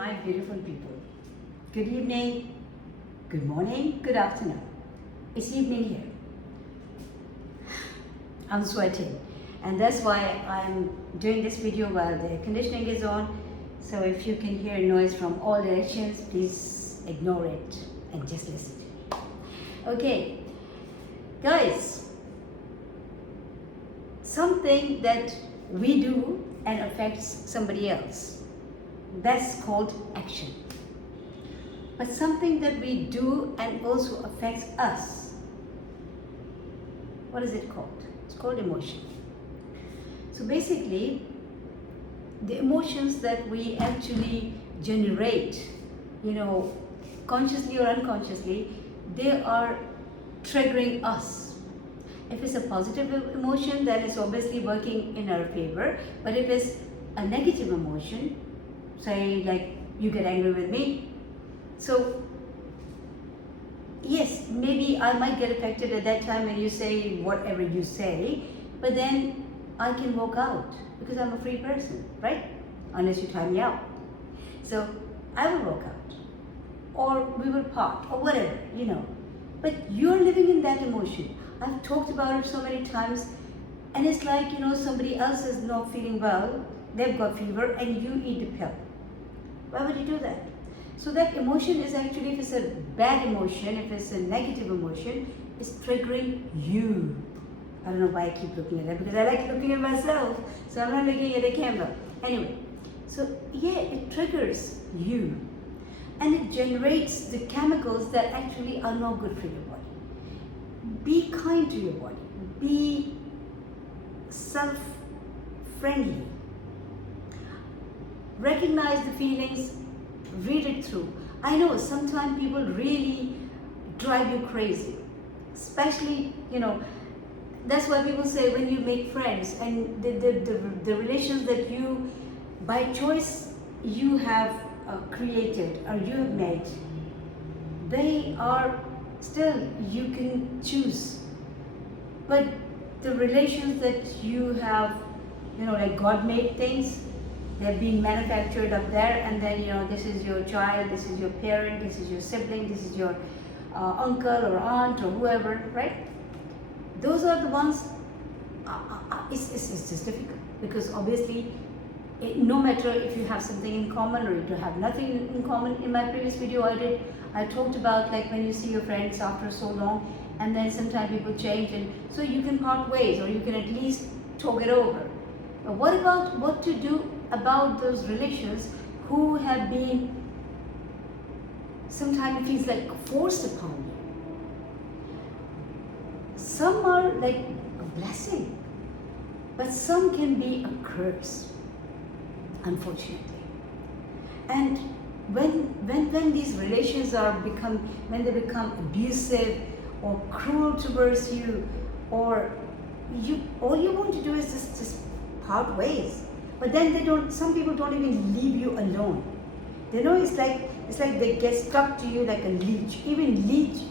my beautiful people. Good evening, good morning, good afternoon. It's evening here. I'm sweating, and that's why I'm doing this video while the air conditioning is on. So if you can hear noise from all directions, please ignore it and just listen. Okay, guys, something that we do and affects somebody else, that's called action. But something that we do and also affects us, what is it called? It's called emotion. So basically, the emotions that we actually generate, consciously or unconsciously, they are triggering us. If it's a positive emotion, then it's obviously working in our favor. But if it's a negative emotion, say like you get angry with me, so yes, maybe I might get affected at that time when you say whatever you say, but then I can walk out because I'm a free person, right? Unless you tie me out. So I will walk out, or we will part, or whatever, But you're living in that emotion. I've talked about it so many times, and it's like, somebody else is not feeling well, they've got fever, and you eat the pill. Why would you do that? So that emotion is actually, if it's a bad emotion, if it's a negative emotion, it's triggering you. I don't know why I keep looking at that, because I like looking at myself, so I'm not looking at the camera. Anyway, so yeah, it triggers you. And it generates the chemicals that actually are not good for your body. Be kind to your body. Be self-friendly. Recognize the feelings, read it through. I know sometimes people really drive you crazy. Especially, that's why people say when you make friends and the relations that you, by choice, you have created or you have made, they are still, you can choose. But the relations that you have, like God made things, they're being manufactured up there, and then this is your child, this is your parent, this is your sibling, this is your uncle or aunt or whoever, right? Those are the ones, it's just difficult, because obviously no matter if you have something in common or you have nothing in common. In my previous video I talked about like when you see your friends after so long, and then sometimes people change, and so you can part ways, or you can at least talk it over. But what about what to do about those relations who have been, sometimes it feels like forced upon you. Some are like a blessing, but some can be a curse, unfortunately. And when these relations when they become abusive or cruel towards you, or all you want to do is just part ways. But then some people don't even leave you alone. It's like they get stuck to you like a leech. Even leech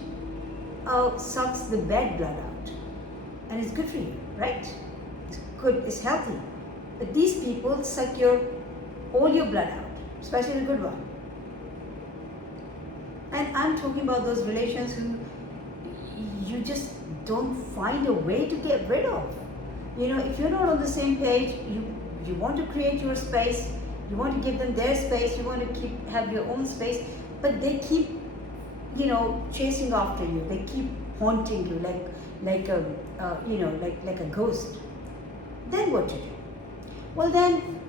sucks the bad blood out, and it's good for you, right? It's good, it's healthy. But these people suck all your blood out, especially the good one. And I'm talking about those relations who you just don't find a way to get rid of. If you're not on the same page, you want to create your space, you want to give them their space, you want to have your own space, but they keep, chasing after you. They keep haunting you like a ghost. Then what to do? Well, then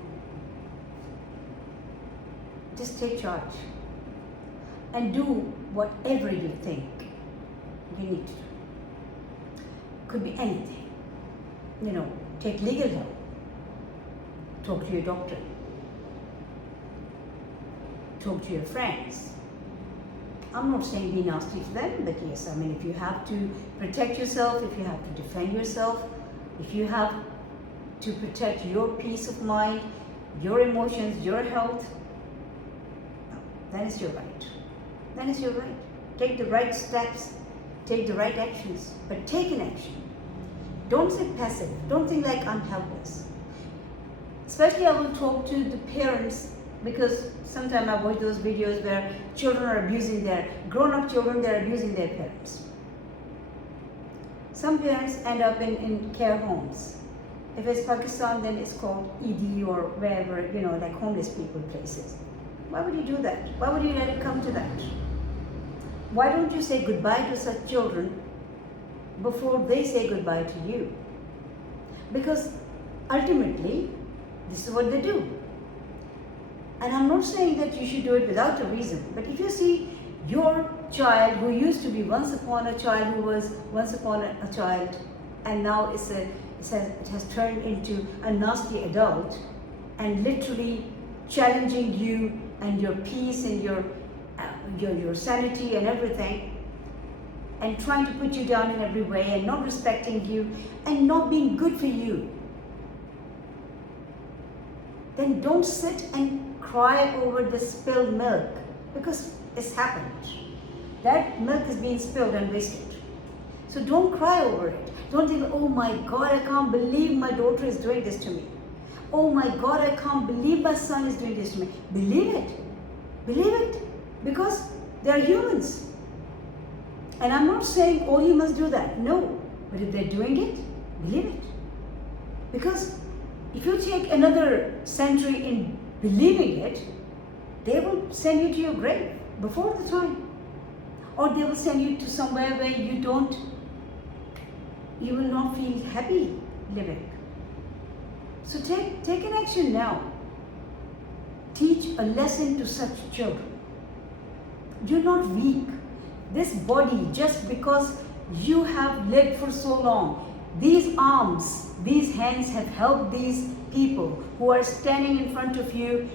just take charge and do whatever you think you need to do. Could be anything. Take legal help. Talk to your doctor. Talk to your friends. I'm not saying be nasty to them, but yes, if you have to protect yourself, if you have to defend yourself, if you have to protect your peace of mind, your emotions, your health, then it's your right. Then it's your right. Take the right steps, take the right actions, but take an action. Don't sit passive. Don't think like I'm helpless. Especially I will talk to the parents Because sometimes I watch those videos where children are abusing their grown-up children, they're abusing their parents. Some parents end up in care homes. If it's Pakistan, then it's called ED or wherever, like homeless people places. Why would you do that? Why would you let it come to that? Why don't you say goodbye to such children before they say goodbye to you? Because ultimately, this is what they do. And I'm not saying that you should do it without a reason, but if you see your child who used to be once upon a child, who was once upon a child, and now it has turned into a nasty adult and literally challenging you and your peace and your sanity and everything, and trying to put you down in every way and not respecting you and not being good for you, then don't sit and cry over the spilled milk, because it's happened. That milk is being spilled and wasted. So don't cry over it. Don't think, oh my God, I can't believe my daughter is doing this to me. Oh my God, I can't believe my son is doing this to me. Believe it. Believe it. Because they are humans. And I'm not saying all humans do that. No. But if they're doing it, believe it. Because if you take another century in believing it, they will send you to your grave before the time. Or they will send you to somewhere where you will not feel happy living. So take an action now. Teach a lesson to such children. You're not weak. This body, just because you have lived for so long, these arms, these hands have helped these people who are standing in front of you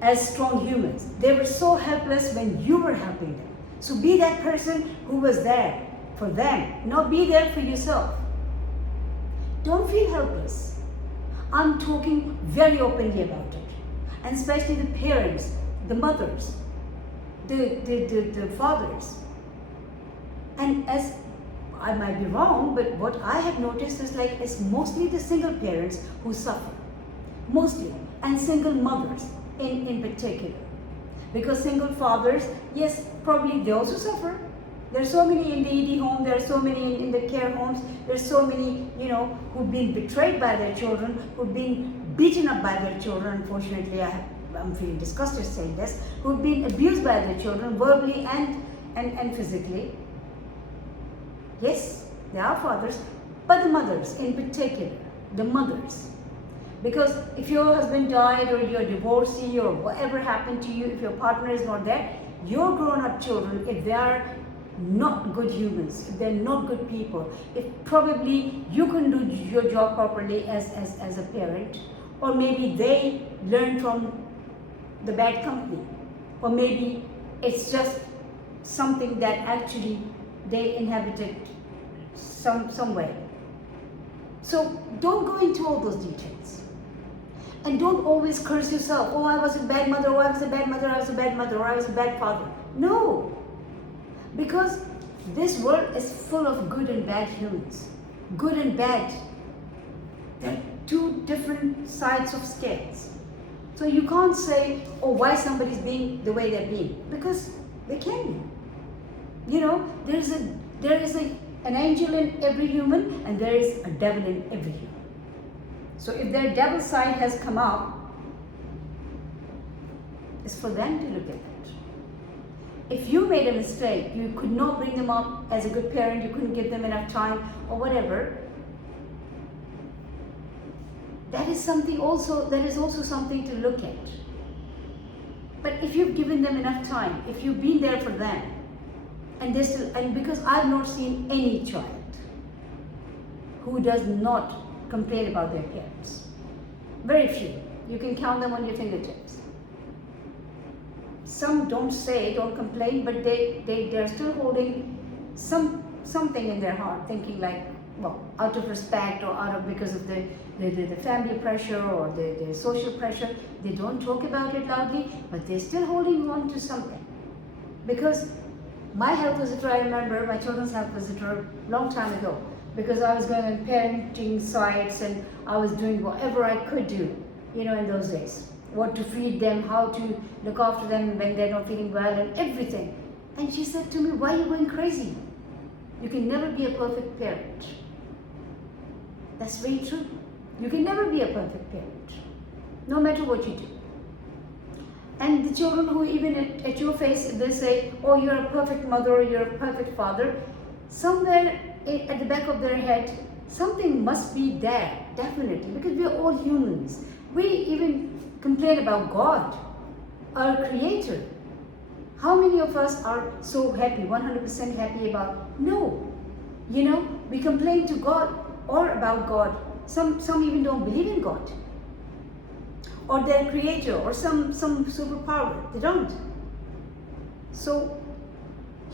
as strong humans. They were so helpless when you were helping them. So be that person who was there for them, not be there for yourself. Don't feel helpless. I'm talking very openly about it. And especially the parents, the mothers, the fathers. And as I might be wrong, but what I have noticed is it's mostly the single parents who suffer. Mostly. And single mothers in particular. Because single fathers, yes, probably they also suffer. There are so many in the ED home, there are so many in the care homes, there are so many, who've been betrayed by their children, who've been beaten up by their children. Unfortunately, I'm feeling disgusted saying this, who've been abused by their children, verbally and physically. Yes, there are fathers, but the mothers in particular, the mothers. Because if your husband died or you're divorcee or whatever happened to you, if your partner is not there, your grown-up children, if they are not good humans, if they're not good people, if probably you couldn't do your job properly as a parent, or maybe they learned from the bad company, or maybe it's just something that actually they inhabited some way. So don't go into all those details. And don't always curse yourself. Oh, I was a bad mother, oh, I was a bad mother, I was a bad mother, or I was a bad father. No. Because this world is full of good and bad humans. Good and bad. They're two different sides of scales. So you can't say, oh, why somebody's being the way they're being. Because they can be. There is an angel in every human, and there is a devil in every human. So if their devil side has come up, it's for them to look at that. If you made a mistake, you could not bring them up as a good parent, you couldn't give them enough time or whatever, that is also something to look at. But if you've given them enough time, if you've been there for them, and because I've not seen any child who does not complain about their parents. Very few. You can count them on your fingertips. Some don't complain, but they're still holding something in their heart, thinking out of respect or because of the family pressure or the social pressure. They don't talk about it loudly, but they're still holding on to something. Because my health visitor, I remember my children's health visitor long time ago, because I was going on parenting sites and I was doing whatever I could do, in those days. what to feed them, how to look after them when they're not feeling well, and everything. And she said to me, why are you going crazy? You can never be a perfect parent. That's very true. You can never be a perfect parent, no matter what you do. And the children who even at your face, they say, oh, you're a perfect mother or you're a perfect father, somewhere at the back of their head, something must be there, definitely, because we're all humans. We even complain about God, our creator. How many of us are so happy, 100% happy about? No. You know, we complain to God or about God. Some even don't believe in God or their creator or some superpower. They don't. So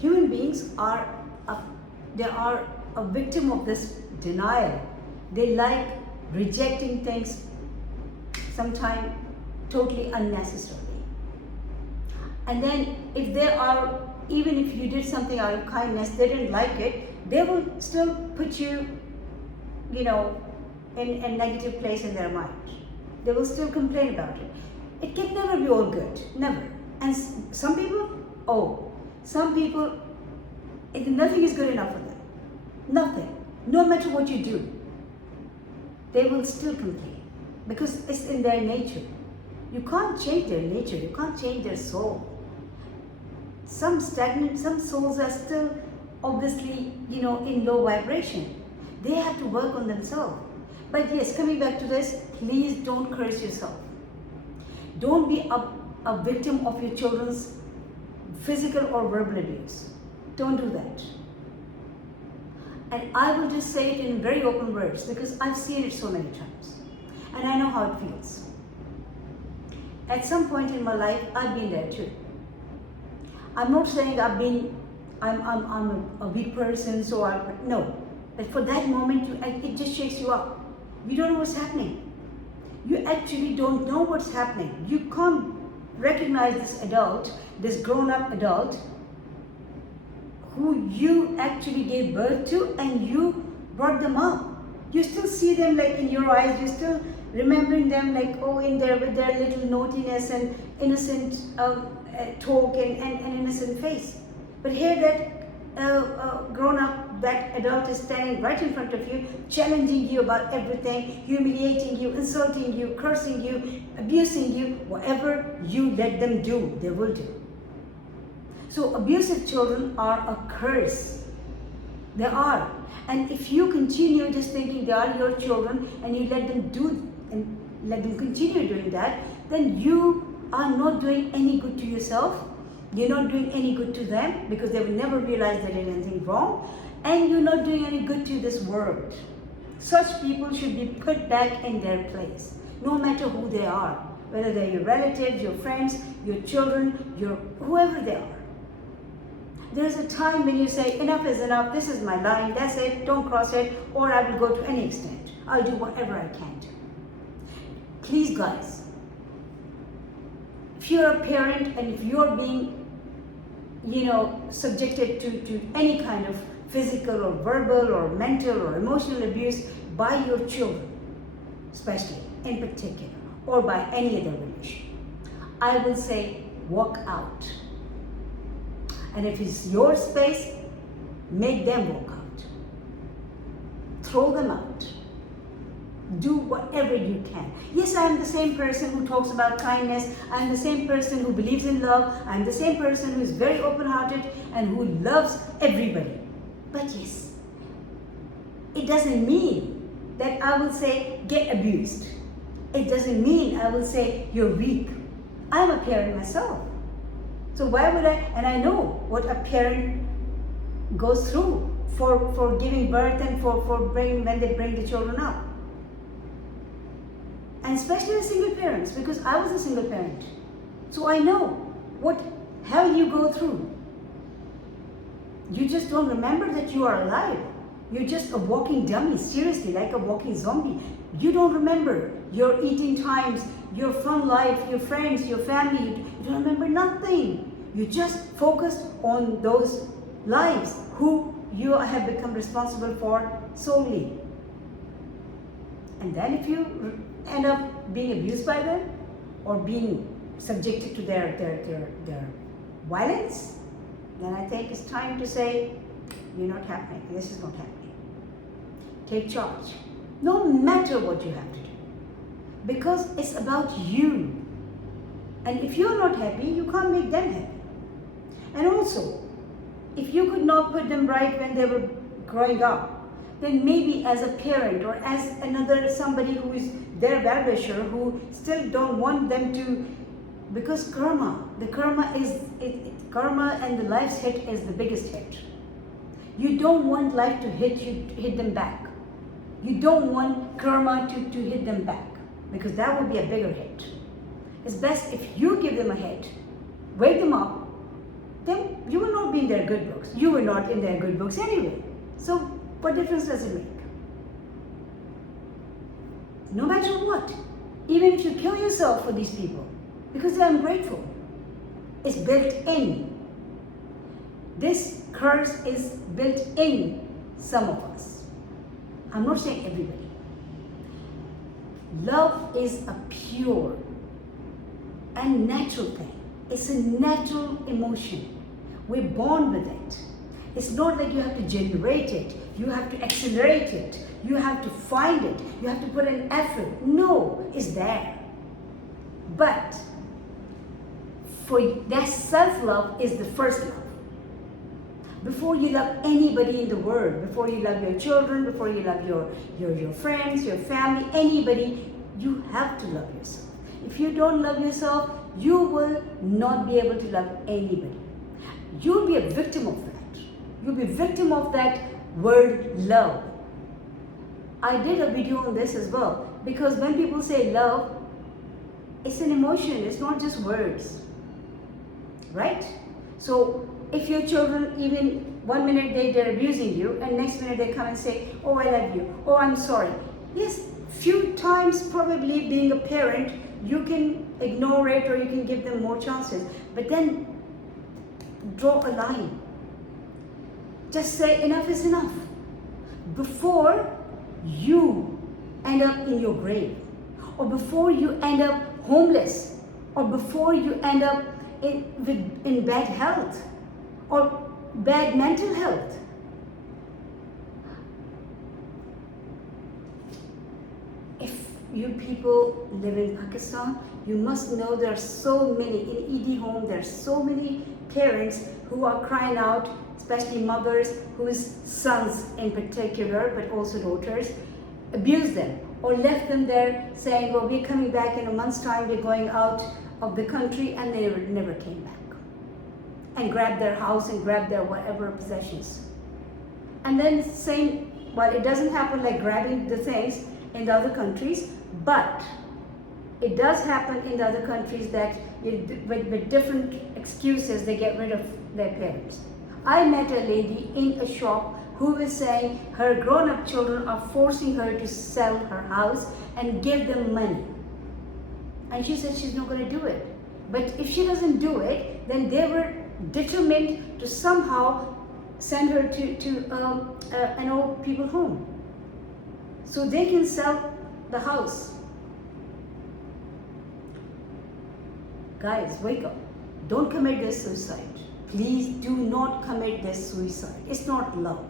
human beings are a victim of this denial. They like rejecting things, sometimes totally unnecessarily. And then if they are, even if you did something out of kindness, they didn't like it, they will still put you, you know, in a negative place in their mind. They will still complain about it. It can never be all good, never. And some people, nothing is good enough for them. Nothing. No matter what you do, they will still complain because it's in their nature. You can't change their nature. You can't change their soul. Some stagnant, some souls are still obviously, you know, in low vibration. They have to work on themselves. But yes, coming back to this, please don't curse yourself. Don't be a victim of your children's physical or verbal abuse. Don't do that. And I will just say it in very open words because I've seen it so many times. And I know how it feels. At some point in my life, I've been there too. I'm not saying I'm a weak person, so no. But for that moment, it just shakes you up. You don't know what's happening. You actually don't know what's happening. You can't recognize this adult, this grown-up adult, who you actually gave birth to and you brought them up. You still see them like in your eyes, you're still remembering them like, oh, in there with their little naughtiness and innocent talk and innocent face. But here that grown-up, that adult is standing right in front of you, challenging you about everything, humiliating you, insulting you, cursing you, abusing you. Whatever you let them do, they will do. So abusive children are a curse. They are. And if you continue just thinking they are your children and you let them do and let them continue doing that, then you are not doing any good to yourself. You're not doing any good to them because they will never realize they did anything wrong, and you're not doing any good to this world. Such people should be put back in their place, no matter who they are, whether they're your relatives, your friends, your children, whoever they are. There's a time when you say, enough is enough, this is my line, that's it, don't cross it, or I will go to any extent. I'll do whatever I can do. Please, guys, if you're a parent and if you're being, subjected to any kind of physical or verbal or mental or emotional abuse by your children, especially in particular, or by any other relation, I will say, walk out. And if it's your space, make them walk out. Throw them out. Do whatever you can. Yes, I am the same person who talks about kindness. I am the same person who believes in love. I am the same person who is very open-hearted and who loves everybody. But yes, it doesn't mean that I will say, get abused. It doesn't mean I will say, you're weak. I'm a parent myself. So why would I, and I know what a parent goes through for giving birth and when they bring the children up. And especially the single parents, because I was a single parent. So I know what hell you go through. You just don't remember that you are alive. You're just a walking dummy, seriously, like a walking zombie. You don't remember your eating times, your fun life, your friends, your family. You don't remember nothing. You just focus on those lives who you have become responsible for solely. And then if you end up being abused by them or being subjected to their violence, then I think it's time to say, you're not happening. This is not happening. Take charge. No matter what you have to do. Because it's about you. And if you're not happy, you can't make them happy. And also, if you could not put them right when they were growing up, then maybe as a parent or as somebody who is their well-wisher, who still don't want them to, because karma and the life's hit is the biggest hit. You don't want life to hit them back. You don't want karma to hit them back, because that would be a bigger hit. It's best if you give them a hit, wake them up, then you will not be in their good books. You were not in their good books anyway. So what difference does it make? No matter what, even if you kill yourself for these people, because they're ungrateful, it's built in. This curse is built in some of us. I'm not saying everybody. Love is a pure and natural thing. It's a natural emotion. We're born with it. It's not like you have to generate it. You have to accelerate it. You have to find it. You have to put an effort. No, it's there. But for that self-love is the first love. Before you love anybody in the world, before you love your children, before you love your friends, your family, anybody, you have to love yourself. If you don't love yourself, you will not be able to love anybody. You'll be a victim of that. You'll be a victim of that word love. I did a video on this as well, because when people say love, it's an emotion, it's not just words. Right? So if your children, even 1 minute they're abusing you, and next minute they come and say, oh, I love you, oh, I'm sorry. Yes, few times probably being a parent, you can ignore it or you can give them more chances. But then draw a line. Just say enough is enough. Before you end up in your grave, or before you end up homeless, or before you end up in bad health, or bad mental health. If you people live in Pakistan, you must know there are so many, in ED home, there are so many parents who are crying out, especially mothers whose sons in particular, but also daughters, abuse them or left them there saying, well, we're coming back in a month's time, we're going out of the country, and they never came back. And grabbed their house and grabbed their whatever possessions. And then saying, well, it doesn't happen like grabbing the things in the other countries, but it does happen in the other countries that with different excuses they get rid of their parents. I met a lady in a shop who was saying her grown-up children are forcing her to sell her house and give them money. And she said she's not going to do it. But if she doesn't do it, then they were determined to somehow send her to an old people home, so they can sell the house. Guys, wake up. Don't commit this suicide. Please do not commit this suicide. It's not love.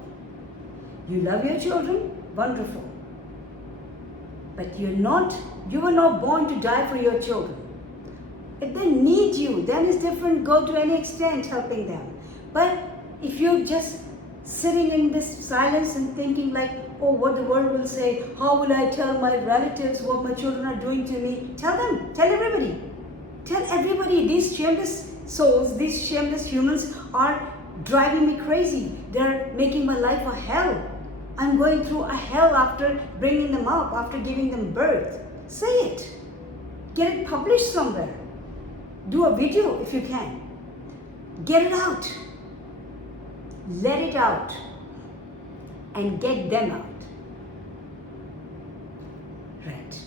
You love your children, wonderful. But you were not born to die for your children. If they need you, then it's different. Go to any extent helping them. But if you're just sitting in this silence and thinking like, oh, what the world will say, how will I tell my relatives what my children are doing to me? Tell them, tell everybody. Tell everybody. These shameless souls, these shameless humans are driving me crazy. They're making my life a hell. I'm going through a hell after bringing them up, after giving them birth. Say it. Get it published somewhere. Do a video if you can. Get it out. Let it out. And get them out. Right.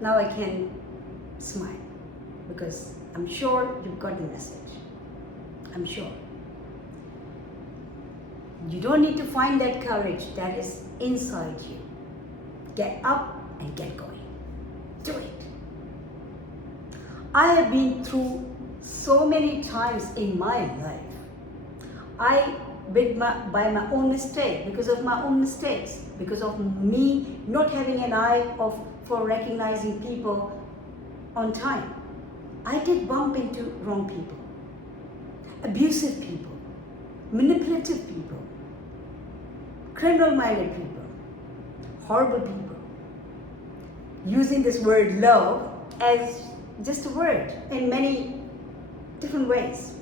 Now I can smile, because I'm sure you've got the message. I'm sure. You don't need to find that courage that is inside you. Get up and get going. Do it. I have been through so many times in my life. By my own mistake, because of my own mistakes, because of me not having an eye for recognizing people on time, I did bump into wrong people, abusive people, manipulative people, criminal-minded people, horrible people, using this word love as just a word in many different ways.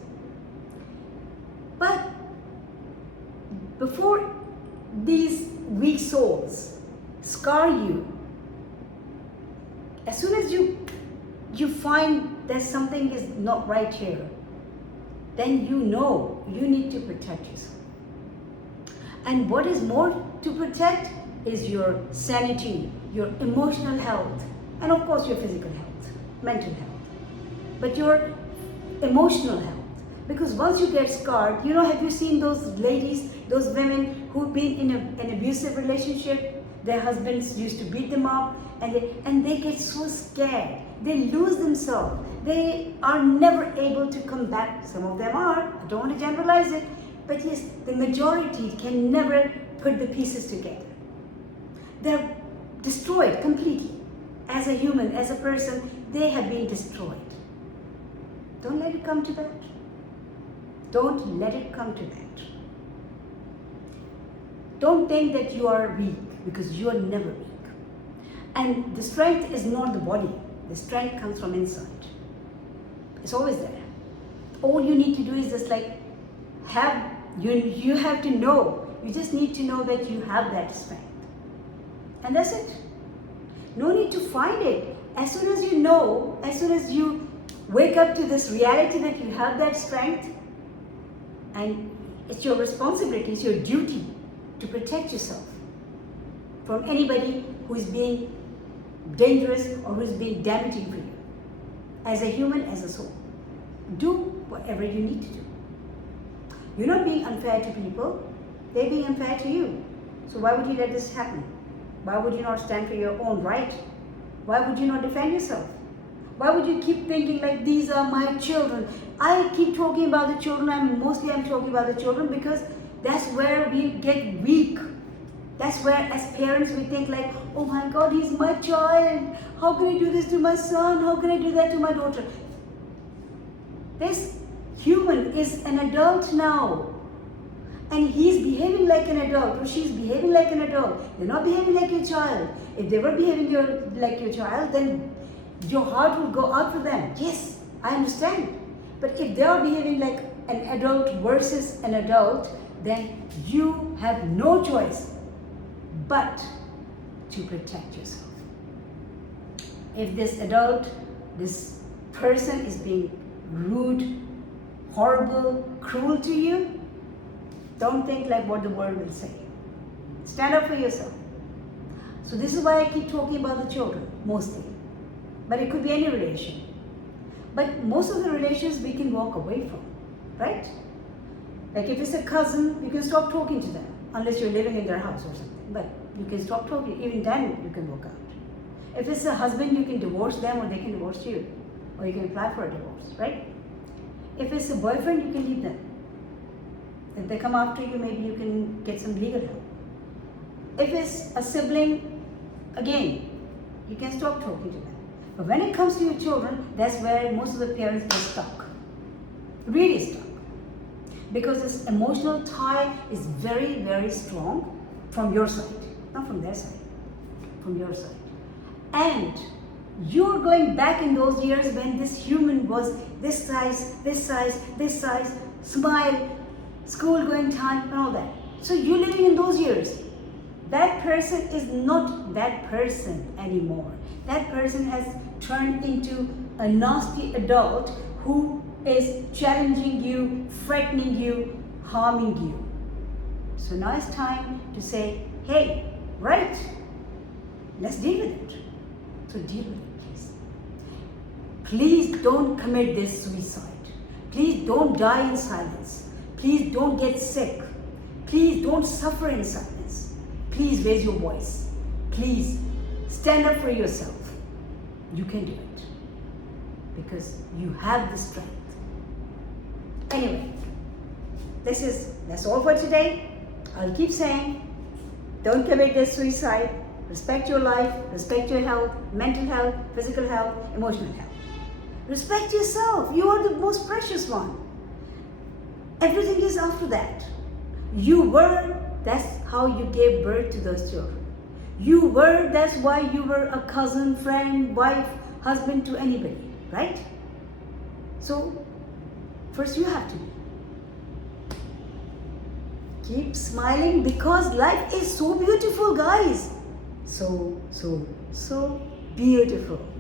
But before these weak souls scar you, as soon as you find that something is not right here, then you know you need to protect yourself. And what is more to protect is your sanity, your emotional health, and of course your physical health, mental health, but your emotional health. Because once you get scarred, have you seen those ladies, those women who've been in an abusive relationship? Their husbands used to beat them up, and they get so scared. They lose themselves. They are never able to come back. Some of them are. I don't want to generalize it, but yes, the majority can never put the pieces together. They're destroyed completely. As a human, as a person, they have been destroyed. Don't let it come to that. Don't let it come to that. Don't think that you are weak, because you are never weak. And the strength is not the body. The strength comes from inside. It's always there. All you need to do is just you have to know. You just need to know that you have that strength. And that's it. No need to find it. As soon as you know, as soon as you wake up to this reality that you have that strength, and it's your responsibility, it's your duty to protect yourself from anybody who is being dangerous or who is being damaging for you. As a human, as a soul, do whatever you need to do. You're not being unfair to people, they're being unfair to you. So why would you let this happen? Why would you not stand for your own right? Why would you not defend yourself? Why would you keep thinking like, these are my children? I keep talking about the children, I'm talking about the children because that's where we get weak. That's where as parents we think like, oh my God, he's my child. How can I do this to my son? How can I do that to my daughter? This human is an adult now. And he's behaving like an adult, or she's behaving like an adult. They're not behaving like your child. If they were behaving like your child, then your heart would go out for them. Yes, I understand. But if they are behaving like an adult versus an adult, then you have no choice but to protect yourself. If this adult, this person is being rude, horrible, cruel to you, don't think like what the world will say. Stand up for yourself. So this is why I keep talking about the children, mostly. But it could be any relation. But most of the relations we can walk away from, right? Like if it's a cousin, you can stop talking to them, unless you're living in their house or something. But you can stop talking, even then you can walk out. If it's a husband, you can divorce them or they can divorce you. Or you can apply for a divorce, right? If it's a boyfriend, you can leave them. If they come after you, maybe you can get some legal help. If it's a sibling, again, you can stop talking to them. But when it comes to your children, that's where most of the parents get stuck. Really stuck. Because this emotional tie is very, very strong from your side. Not from their side. From your side. And you're going back in those years when this human was this size, this size, this size, smile, school going time and all that. So you're living in those years. That person is not that person anymore. That person has turned into a nasty adult who is challenging you, threatening you, harming you. So now it's time to say, hey, right, let's deal with it. So deal with it, please. Please don't commit this suicide. Please don't die in silence. Please don't get sick. Please don't suffer in silence. Please raise your voice. Please stand up for yourself. You can do it. because you have the strength. Anyway, that's all for today. I'll keep saying, don't commit the suicide. Respect your life, respect your health, mental health, physical health, emotional health. Respect yourself. You are the most precious one. Everything is after that. You were, that's how you gave birth to those children. You were, that's why you were a cousin, friend, wife, husband to anybody, right? So, first you have to be. Keep smiling because life is so beautiful, guys. So beautiful.